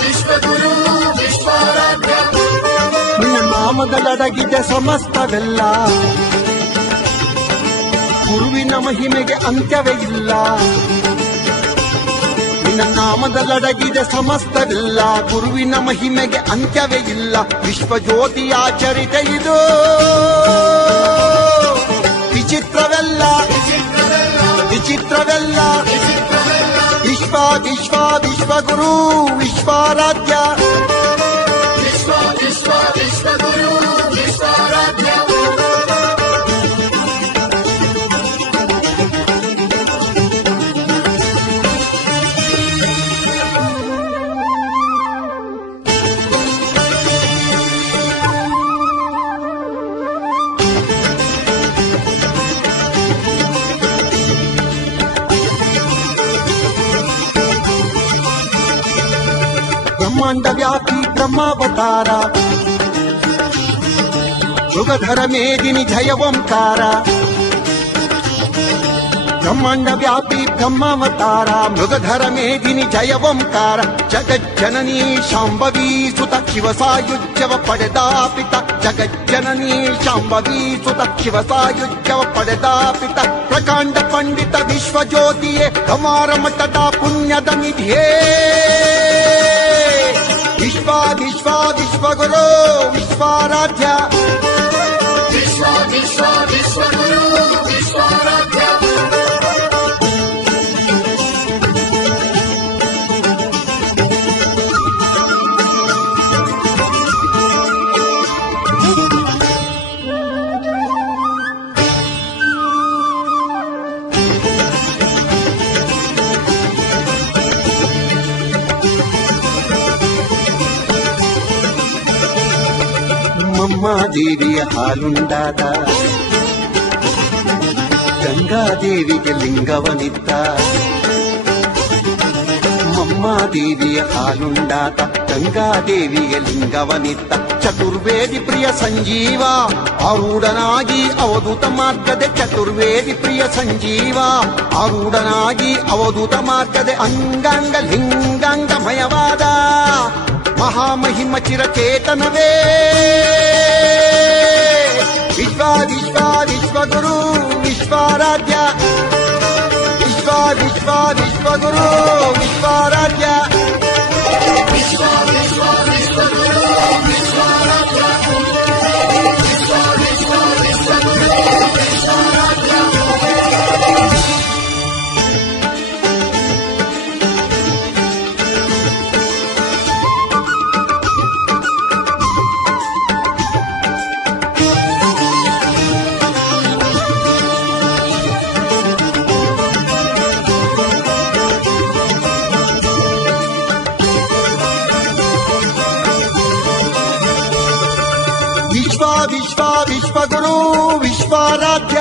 ವಿಶ್ವಗುರು ವಿಶ್ವಾರಾಧ್ಯ ನಿನ್ನ ನಾಮದಲ್ಲಡಗಿದೆ ಸಮಸ್ತವೆಲ್ಲ, ಗುರುವಿನ ಮಹಿಮೆಗೆ ಅಂತ್ಯವೇ ಇಲ್ಲ. ನಿನ್ನ ನಾಮದಲ್ಲಡಗಿದೆ ಸಮಸ್ತವೆಲ್ಲ, ಗುರುವಿನ ಮಹಿಮೆಗೆ ಅಂತ್ಯವೇ ಇಲ್ಲ. ವಿಶ್ವಜ್ಯೋತಿಯ ಚರಿತೆ ಇದು ವಿಚಿತ್ರವೆಲ್ಲ ವಿಚಿತ್ರವೆಲ್ಲ. ವಿಶ್ವ ವಿಶ್ವ ವಿಶ್ವಗುರು ವಿಶ್ವಾರಾಧ್ಯ ವಿಶ್ವ ವಿಶ್ವ ವಿಶ್ವಗುರು ವಿಶ್ವಾರಾಧ್ಯ ಬ್ರಹ್ಮಾಂಡ ವ್ಯಾಪಿ ಬ್ರಹ್ಮಾವತಾರ, ಯುಗಧರ ಮೇದಿನಿ ಜಯ ಓಂಕಾರ. ಬ್ರಹ್ಮಾಂಡ ವ್ಯಾಪಿ ಬ್ರಹ್ಮಾವತಾರ, ಮೃಗಧರ ಮೇದಿನಿ ಜಯ ಓಂಕಾರ. ಜಗಜ್ಜನನೀ ಶಾಂಭವೀ ಸುತ ಶಿವ ಸಾಯುಜ್ಯವ ಪಡೆದ ಪಿತ, ಜಗಜ್ಜನನೀ ಶಾಂಭವೀ ಸುತ ಶಿವ ಸಾಯುಜ್ಯವ ಪಡೆದ ಪಿತ. ಪ್ರಕಾಂಡ ಪಂಡಿತ ವಿಶ್ವಜ್ಯೋತಿಯೇ ಕಮಾರ ಮಠದ ಪುಣ್ಯದ ನಿಧಿಯೇ. ವಿಶ್ವ ವಿಶ್ವ ವಿಶ್ವಗುರು ವಿಶ್ವಾರಾಧ್ಯ ವಿಶ್ವ ವಿಶ್ವ ವಿಶ್ವಗುರು ವಿಶ್ವಾರಾಧ್ಯ ದೇವಿಯ ಹಾಲುಂಡಾದ, ಗಂಗಾದೇವಿಗೆ ಲಿಂಗವನಿದ್ದ. ಮಮ್ಮಾದೇವಿಯ ಹಾಲುಂಡಾದ, ಗಂಗಾದೇವಿಗೆ ಲಿಂಗವನಿದ್ದ. ಚತುರ್ವೇದಿ ಪ್ರಿಯ ಸಂಜೀವ ಆರೂಢನಾಗಿ ಅವಧೂತ ಮಾರ್ಗದೆ, ಚತುರ್ವೇದಿ ಪ್ರಿಯ ಸಂಜೀವ ಆರೂಢನಾಗಿ ಅವಧೂತ ಮಾರ್ಗದೆ. ಅಂಗಾಂಗ ಲಿಂಗಾಂಗಮಯವಾದ ಮಹಾಮಹಿಮ ಚಿರಚೇತನವೇ. ವಿಶ್ವ ವಿಶ್ವ ವಿಶ್ವಗುರು ವಿಶ್ವಾರಾಧ್ಯ ವಿಶ್ವ ವಿಶ್ವ ವಿಶ್ವಗುರು ವಿಶ್ವಾರಾಧ್ಯ ವಿಶ್ವ ವಿಶ್ವ ವಿಶ್ವಗುರು ವಿಶ್ವಾರಾಧ್ಯ ವಿಶ್ವ ವಿಶ್ವ ವಿಶ್ವಗುರು ವಿಶ್ವಾರಾಧ್ಯ ವಿಶ್ವ ವಿಶ್ವಗುರು ವಿಶ್ವಾರಾಧ್ಯ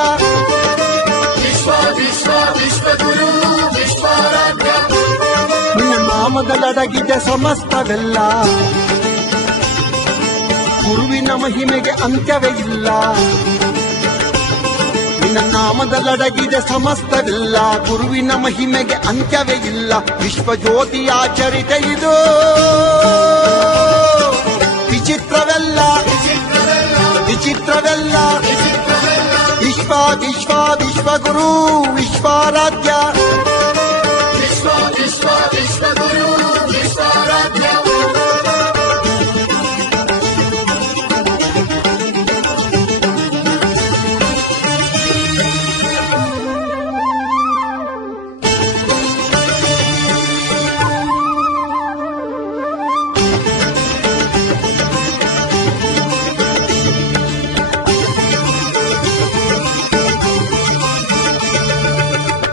ವಿಶ್ವ ವಿಶ್ವ ವಿಶ್ವಗುರು ವಿಶ್ವಾರಾಧ್ಯ ನಿನ್ನ ನಾಮದಲ್ಲಡಗಿದೆ ಸಮಸ್ತವೆಲ್ಲ, ಗುರುವಿನ ಮಹಿಮೆಗೆ ಅಂತ್ಯವೇ ಇಲ್ಲ. ನಿನ್ನ ನಾಮದಲ್ಲಡಗಿದೆ ಸಮಸ್ತವೆಲ್ಲ, ಗುರುವಿನ ಮಹಿಮೆಗೆ ಅಂತ್ಯವೇ ಇಲ್ಲ. ವಿಶ್ವಜ್ಯೋತಿಯ ಚರಿತೆ ಇದು ವಿಚಿತ್ರವೆಲ್ಲ ವಿಚಿತ್ರವೆಲ್ಲ. ವಿಶ್ವ ವಿಶ್ವ ವಿಶ್ವಗುರು ವಿಶ್ವಾರಾಧ್ಯ ವಿಶ್ವ ವಿಶ್ವ ವಿಶ್ವಗುರು ವಿಶ್ವಾರಾಧ್ಯ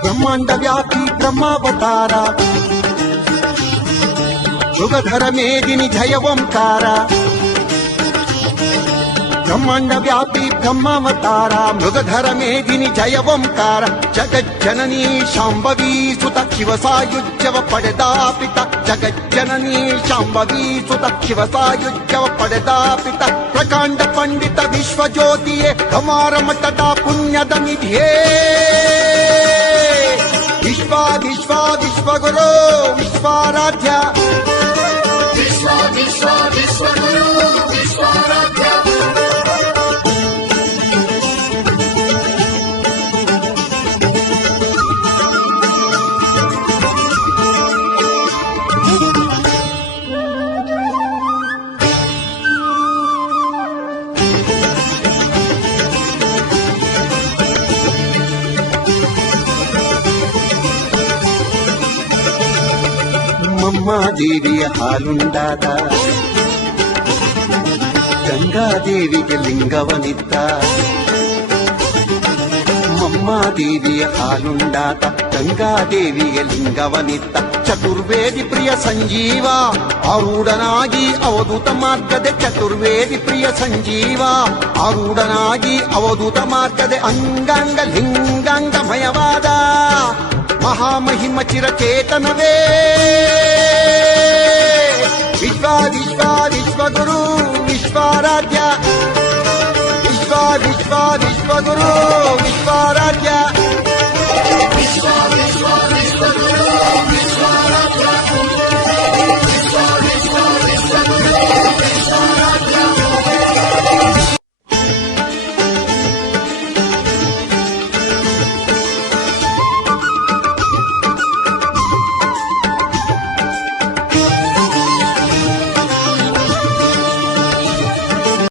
ಬ್ರಹ್ಮಾಂಡ ವ್ಯಾಪಿ ಬ್ರಹ್ಮಾವತಾರ, ಯುಗಧರ ಮೇದಿನಿ ಜಯ ಓಂಕಾರ. ಬ್ರಹ್ಮಾಂಡ ವ್ಯಾಪಿ ಬ್ರಹ್ಮಾವತಾರ, ಮೃಗಧರ ಮೇದಿನಿ ಜಯ ಓಂಕಾರ. ಜಗಜ್ಜನನೀ ಶಾಂಭವೀ ಸುತ ಶಿವ ಸಾಯುಜ್ಯವ ಪಡೆದ ಪಿತ, ಜಗಜ್ಜನನೀ ಶಾಂಭವೀ ಸುತ ಶಿವ ಸಾಯುಜ್ಯವ ಪಡೆದ ಪಿತ. ಪ್ರಕಾಂಡ ಪಂಡಿತ ವಿಶ್ವಜ್ಯೋತಿಯೇ ಕಮಾರ ಮಠದ ಪುಣ್ಯದ ನಿಧಿಯೇ. ವಿಶ್ವ ವಿಶ್ವ ವಿಶ್ವಗುರು ವಿಶ್ವಾರಾಧ್ಯ ದೇವಿಯ ಹಾಲುಂಡಾದ ಗಂಗಾದೇವಿಗೆ ಲಿಂಗವನಿದ್ದ ಮಮ್ಮಾದೇವಿಯ ಹಾಲುಂಡಾತ ಗಂಗಾದೇವಿಯ ಲಿಂಗವನಿತ್ತ ಚತುರ್ವೇದಿ ಪ್ರಿಯ ಸಂಜೀವ ಆರೂಢನಾಗಿ ಅವಧೂತ ಮಾರ್ಗದೆ ಚತುರ್ವೇದಿ ಪ್ರಿಯ ಸಂಜೀವ ಆರೂಢನಾಗಿ ಅವಧೂತ ಮಾರ್ಗದೆ ಅಂಗಾಂಗ ಲಿಂಗಾಂಗಮಯವಾದ ಮಹಾಮಹಿಮ ಚಿರಚೇತನವೇ ವಿಶ್ವ ವಿಶ್ವ ವಿಶ್ವಗುರು ವಿಶ್ವಾರಾಧ್ಯ ವಿಶ್ವ ವಿಶ್ವ ವಿಶ್ವಗುರು ವಿಶ್ವಾರಾಧ್ಯ